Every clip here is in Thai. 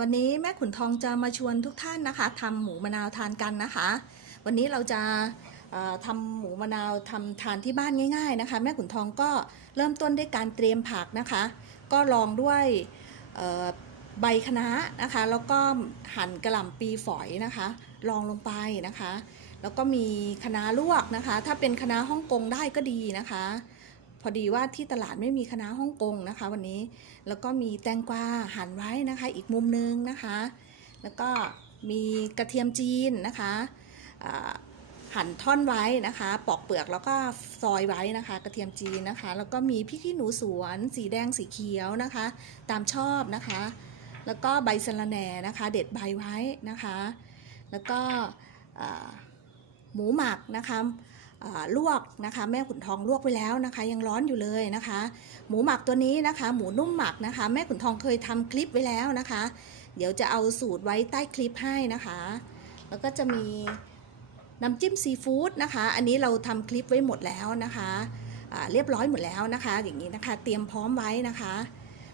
วันนี้แม่ขุนทองจะมาชวนทุกท่านนะคะทำหมูมะนาวทานกันนะคะ วันนี้เราจะเอ่อทำหมูมะนาวทำทานที่บ้านง่ายๆนะคะ แม่ขุนทองก็เริ่มต้นด้วยการเตรียมผักนะคะ ก็ลองด้วยใบคะน้านะคะ แล้วก็หั่นกระหล่ำปีฝอยนะคะลองลงไปนะคะ แล้วก็มีคะน้าลวกนะคะ ถ้าเป็นคะน้าฮ่องกงได้ก็ดีนะคะ พอดีว่าที่ตลาดไม่มีคณะฮ่องกงนะคะ วันนี้แล้วก็มีแตงกวาหั่นไว้นะคะ อีกมุมนึงนะคะ แล้วก็มีกระเทียมจีนนะคะหั่นท่อนไว้นะคะ ปอกเปลือกแล้วก็ซอยไว้นะคะ กระเทียมจีนนะคะ แล้วก็มีพริกขี้หนูสวน สีแดงสีเขียวนะคะ ตามชอบนะคะ แล้วก็ใบสะระแหน่นะคะ เด็ดใบไว้นะคะ แล้วก็หมูหมักนะคะ ลวกนะคะแม่ขุนทองลวกไว้แล้วนะคะ ยังร้อนอยู่เลยนะคะ หมูหมักตัวนี้นะคะ หมูนุ่มหมักนะคะ แม่ขุนทองเคยทำคลิปไว้แล้วนะคะ เดี๋ยวจะเอาสูตรไว้ใต้คลิปให้นะคะ แล้วก็จะมีน้ำจิ้มซีฟู้ดนะคะ อันนี้เราทำคลิปไว้หมดแล้วนะคะเรียบร้อยหมดแล้วนะคะ อย่างนี้นะคะ เตรียมพร้อมไว้นะคะ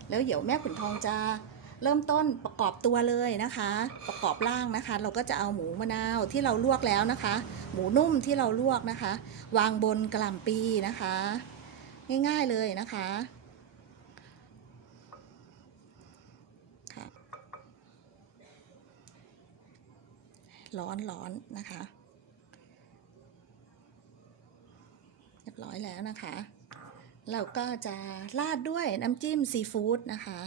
แล้วเดี๋ยวแม่ขุนทองจะ เริ่มต้นประกอบตัวเลยนะคะ ประกอบร่างนะคะ เราก็จะเอาหมูมะนาวที่เราลวกแล้วนะคะ หมูนุ่มที่เราลวกนะคะ วางบนกระหล่ำปีนะคะ ง่ายๆเลยนะคะค่ะร้อนร้อนนะคะ เรียบร้อยแล้วนะคะ เราก็จะราดด้วยน้ำจิ้มซีฟู้ดนะคะ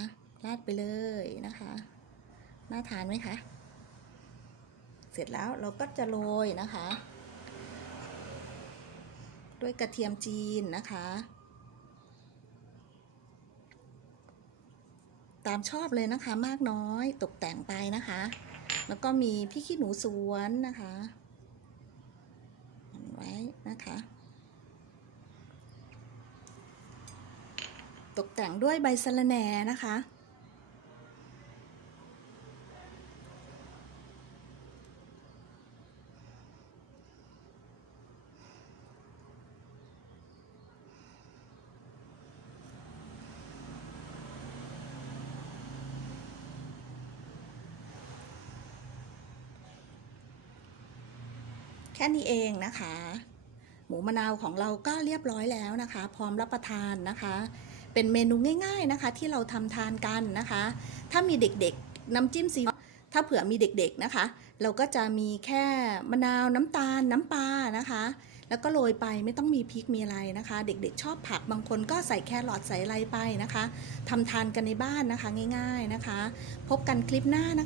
ราดไปเลยนะคะ น่าทานไหมคะ เสร็จแล้วเราก็จะโรยนะคะ ด้วยกระเทียมจีนนะคะ ตามชอบเลยนะคะมากน้อยตกแต่งไปนะคะ แล้วก็มีพริกขี้หนูสวนนะคะมันไว้นะคะตกแต่งด้วยใบสะระแหน่นะคะ ค่นี้เองนะคะ หมูมะนาวของเราก็เรียบร้อยแล้วนะคะ พร้อมรับประทานนะคะ เป็นเมนูง่ายๆนะคะ ที่เราทำทานกันนะคะ ถ้ามีเด็กๆน้ำจิ้มซีถ้าเผื่อมีเด็กๆนะคะ เราก็จะมีแค่มะนาวน้ำตาลน้ำปลานะคะ แล้วก็โรยไปไม่ต้องมีพริกมีอะไรนะคะ เด็กๆ ชอบผักบางคนก็ใส่แครอทใส่อะไรไปนะคะทำทานกันในบ้านนะคะง่าย ๆนะคะ พบกันคลิปหน้านะคะ